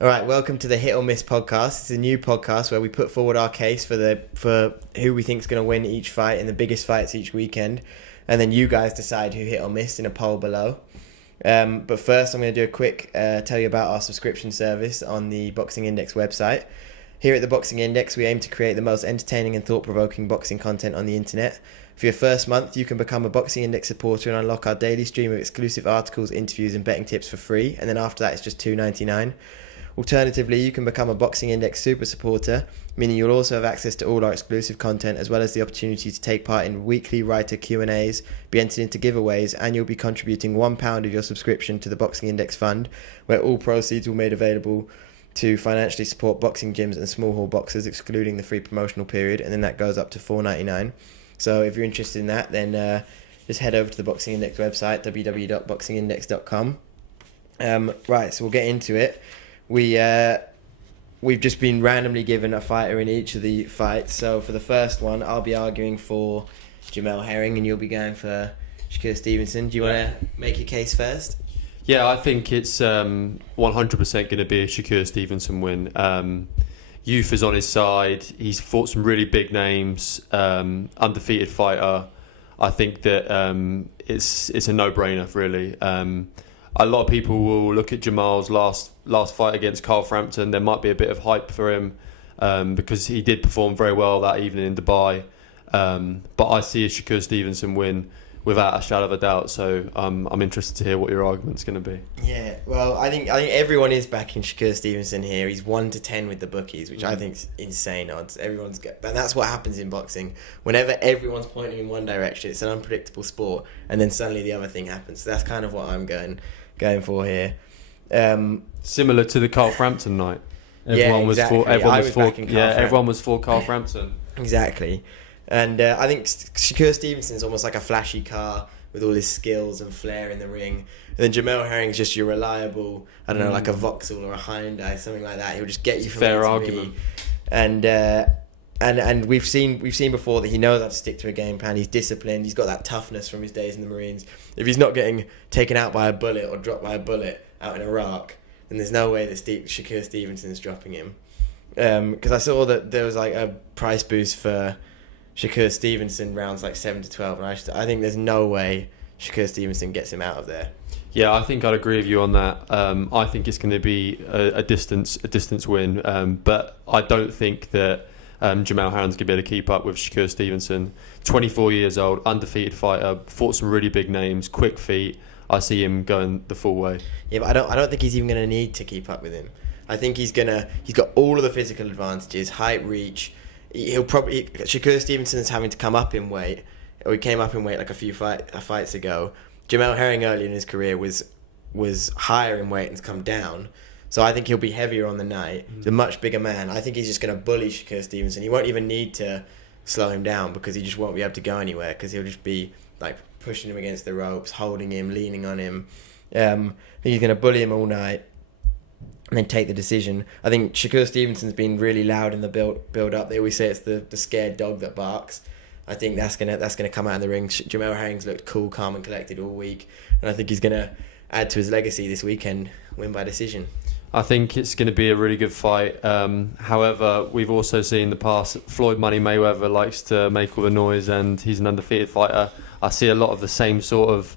All right, welcome to the Hit or Miss podcast. It's a new podcast where we put forward our case for who we think is going to win each fight in the biggest fights each weekend, and then you guys decide who hit or missed in a poll below. But first, I'm going to do a quick tell you about our subscription service on the Boxing Index website. Here at the Boxing Index, we aim to create the most entertaining and thought-provoking boxing content on the internet. For your first month, you can become a Boxing Index supporter and unlock our daily stream of exclusive articles, interviews, and betting tips for free. And then after that, it's just $2.99. Alternatively, you can become a Boxing Index super supporter, meaning you'll also have access to all our exclusive content, as well as the opportunity to take part in weekly writer Q&As, be entered into giveaways, and you'll be contributing £1 of your subscription to the Boxing Index Fund, where all proceeds will be made available to financially support boxing gyms and small hall boxers, excluding the free promotional period, and then that goes up to $4.99. So if you're interested in that, then just head over to the Boxing Index website, www.boxingindex.com. Right, so we'll get into it. We've just been randomly given a fighter in each of the fights. So for the first one, I'll be arguing for Jamel Herring, and you'll be going for Shakur Stevenson. Do you want to make your case first? Yeah, I think it's 100% going to be a Shakur Stevenson win. Youth is on his side. He's fought some really big names. Undefeated fighter. I think that it's a no-brainer, really. A lot of people will look at Jamal's last fight against Carl Frampton. There might be a bit of hype for him because he did perform very well that evening in Dubai. But I see a Shakur Stevenson win without a shadow of a doubt. So I'm interested to hear what your argument's going to be. Yeah, well, I think everyone is backing Shakur Stevenson here. He's 1-10 with the bookies, which I think is insane odds. Everyone's got, and that's what happens in boxing. Whenever everyone's pointing in one direction, it's an unpredictable sport, and then suddenly the other thing happens. So that's kind of what I'm going for here. Similar to the Carl Frampton night. Everyone was for Carl Frampton. Exactly. And I think Shakur Stevenson's almost like a flashy car with all his skills and flair in the ring. And then Jamel Herring's just your reliable, I don't know, like a Vauxhall or a Hyundai, something like that. He'll just get you from A to B. And we've seen before that he knows how to stick to a game plan. He's disciplined. He's got that toughness from his days in the Marines. If he's not getting taken out by a bullet or dropped by a bullet out in Iraq, then there's no way that Shakur Stevenson's dropping him. Because I saw that there was like a price boost for Shakur Stevenson rounds like 7-12, and I think there's no way Shakur Stevenson gets him out of there. Yeah, I think I'd agree with you on that. I think it's going to be a distance win, but I don't think that Jamel Herring's going to be able to keep up with Shakur Stevenson. 24 years old, undefeated fighter, fought some really big names, quick feet. I see him going the full way. Yeah, but I don't think he's even going to need to keep up with him. I think he's got all of the physical advantages, height, reach. Shakur Stevenson's having to come up in weight, or he came up in weight like a few fights ago. Jamel Herring early in his career was higher in weight and has come down. So I think he'll be heavier on the night. He's a much bigger man. I think he's just going to bully Shakur Stevenson. He won't even need to slow him down because he just won't be able to go anywhere because he'll just be like pushing him against the ropes, holding him, leaning on him. I think he's going to bully him all night and then take the decision. I think Shakur Stevenson's been really loud in the build up. They always say it's the scared dog that barks. I think that's gonna come out in the ring. Jamel Herring's looked cool, calm, and collected all week, and I think he's gonna add to his legacy this weekend, win by decision. I think it's going to be a really good fight. However, we've also seen in the past Floyd Money Mayweather likes to make all the noise, and he's an undefeated fighter. I see a lot of the same sort of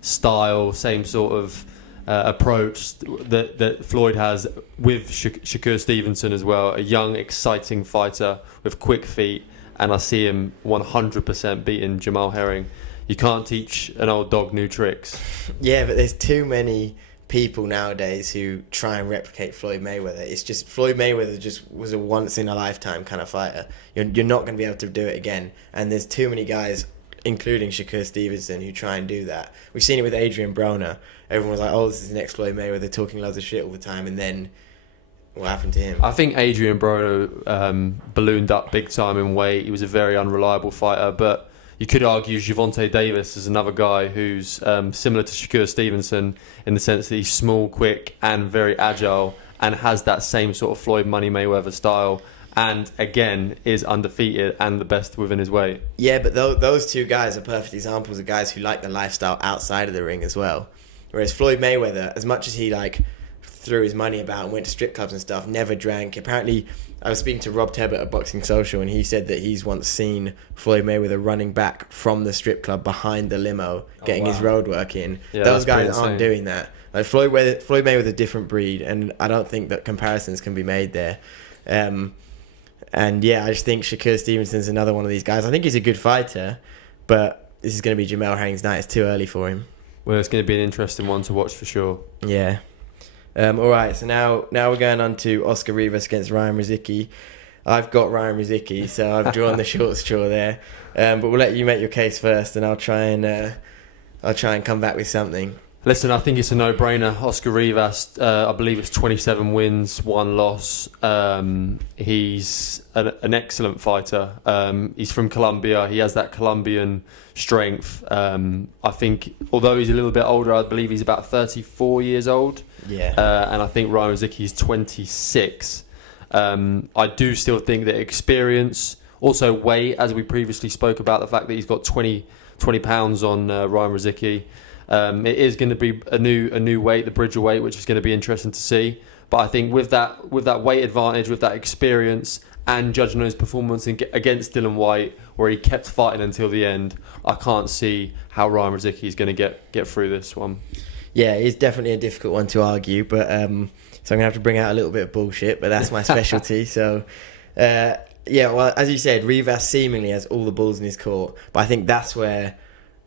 style, same sort of approach that Floyd has with Shakur Stevenson as well. A young, exciting fighter with quick feet, and I see him 100% beating Jamel Herring. You can't teach an old dog new tricks. Yeah, but there's too many people nowadays who try and replicate Floyd Mayweather. It's just Floyd Mayweather just was a once in a lifetime kind of fighter. You're not going to be able to do it again, and there's too many guys, including Shakur Stevenson, who try and do that. We've seen it with Adrian Broner. Everyone was like, oh, this is the next Floyd Mayweather, talking loads of shit all the time, and then what happened to him? I think Adrian Broner ballooned up big time in weight. He was a very unreliable fighter, but you could argue Gervonta Davis is another guy who's similar to Shakur Stevenson in the sense that he's small, quick, and very agile, and has that same sort of Floyd Money Mayweather style, and again is undefeated and the best within his weight. Yeah, but those two guys are perfect examples of guys who like the lifestyle outside of the ring as well. Whereas Floyd Mayweather, as much as he threw his money about and went to strip clubs and stuff, never drank. Apparently, I was speaking to Rob Tebbett at Boxing Social, and he said that he's once seen Floyd Mayweather running back from the strip club behind the limo, getting his road work in. Yeah, those guys aren't doing that. Like Floyd Mayweather's a different breed, and I don't think that comparisons can be made there. And yeah, I just think Shakur Stevenson's another one of these guys. I think he's a good fighter, but this is going to be Jamel Herring's night. It's too early for him. Well, it's going to be an interesting one to watch for sure. Yeah. All right, so now we're going on to Oscar Rivas against Ryan Rozicki. I've got Ryan Rozicki, so I've drawn the short straw there. But we'll let you make your case first, and I'll try and come back with something. Listen, I think it's a no-brainer. Oscar Rivas, I believe it's 27 wins, 1 loss. He's an excellent fighter. He's from Colombia. He has that Colombian strength. I think, although he's a little bit older, I believe he's about 34 years old. Yeah. And I think Ryan Rozicki is 26. I do still think that experience, also weight, as we previously spoke about, the fact that he's got 20 pounds on Ryan Rozicki. It is going to be a new weight, the Bridger weight, which is going to be interesting to see. But I think with that weight advantage, with that experience, and judging on his performance against Dylan White, where he kept fighting until the end, I can't see how Ryan Rozicki is going to get through this one. Yeah, it's definitely a difficult one to argue, but so I'm going to have to bring out a little bit of bullshit, but that's my specialty. So, yeah, well, as you said, Rivas seemingly has all the balls in his court, but I think that's where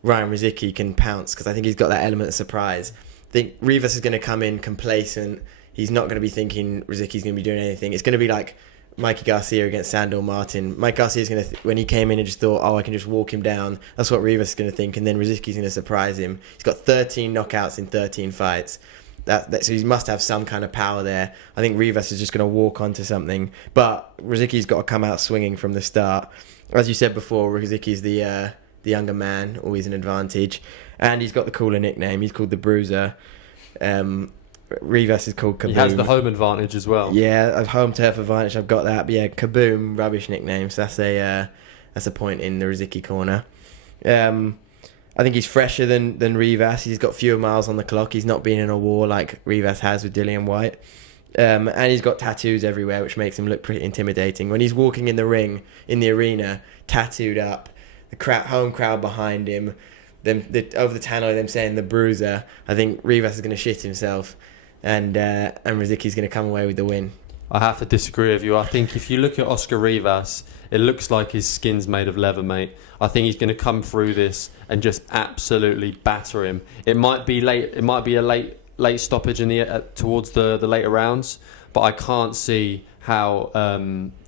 Ryan Rozicki can pounce, because I think he's got that element of surprise. I think Rivas is going to come in complacent. He's not going to be thinking Rozicki's going to be doing anything. It's going to be like Mikey Garcia against Sandor Martin. Mike Garcia's going to, when he came in and just thought, I can just walk him down. That's what Rivas is going to think, and then Rozicki's going to surprise him. He's got 13 knockouts in 13 fights. So he must have some kind of power there. I think Rivas is just going to walk onto something, but Rozicki's got to come out swinging from the start. As you said before, Rozicki's the younger man, always an advantage, and he's got the cooler nickname. He's called the Bruiser. Rivas is called Kaboom. He has the home advantage as well. Yeah, home turf advantage. I've got that. But yeah, Kaboom, rubbish nickname. So that's a point in the Rozicki corner. I think he's fresher than Rivas. He's got fewer miles on the clock. He's not been in a war like Rivas has with Dillian White. And he's got tattoos everywhere, which makes him look pretty intimidating. When he's walking in the ring, in the arena, tattooed up, the home crowd behind him, over the tannoy, them saying the Bruiser, I think Rivas is going to shit himself, and Rozicki's going to come away with the win. I have to disagree with you. I think if you look at Oscar Rivas, it looks like his skin's made of leather, mate. I think he's going to come through this and just absolutely batter him. It might be late. It might be a late stoppage in towards the later rounds, but I can't see how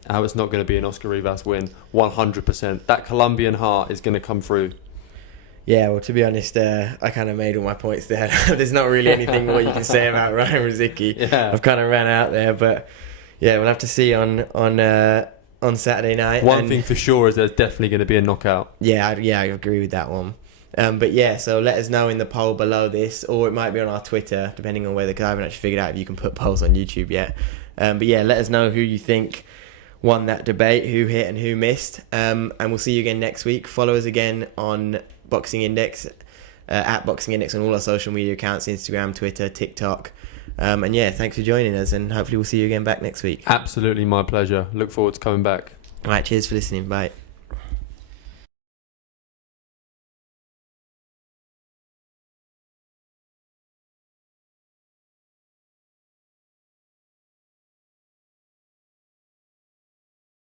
it's not going to be an Oscar Rivas win. 100%. That Colombian heart is going to come through. Yeah, well, to be honest, I kind of made all my points there. There's not really anything more you can say about Ryan Rozicki. Yeah. I've kind of ran out there, but yeah, we'll have to see on Saturday night. One thing for sure is there's definitely going to be a knockout. Yeah, I agree with that one. But yeah, so let us know in the poll below this, or it might be on our Twitter, depending on whether, because I haven't actually figured out if you can put polls on YouTube yet. But yeah, let us know who you think won that debate, who hit and who missed. And we'll see you again next week. Follow us again on Boxing Index, at Boxing Index on all our social media accounts, Instagram, Twitter, TikTok. And yeah, thanks for joining us, and hopefully we'll see you again back next week. Absolutely my pleasure. Look forward to coming back. All right, cheers for listening. Bye.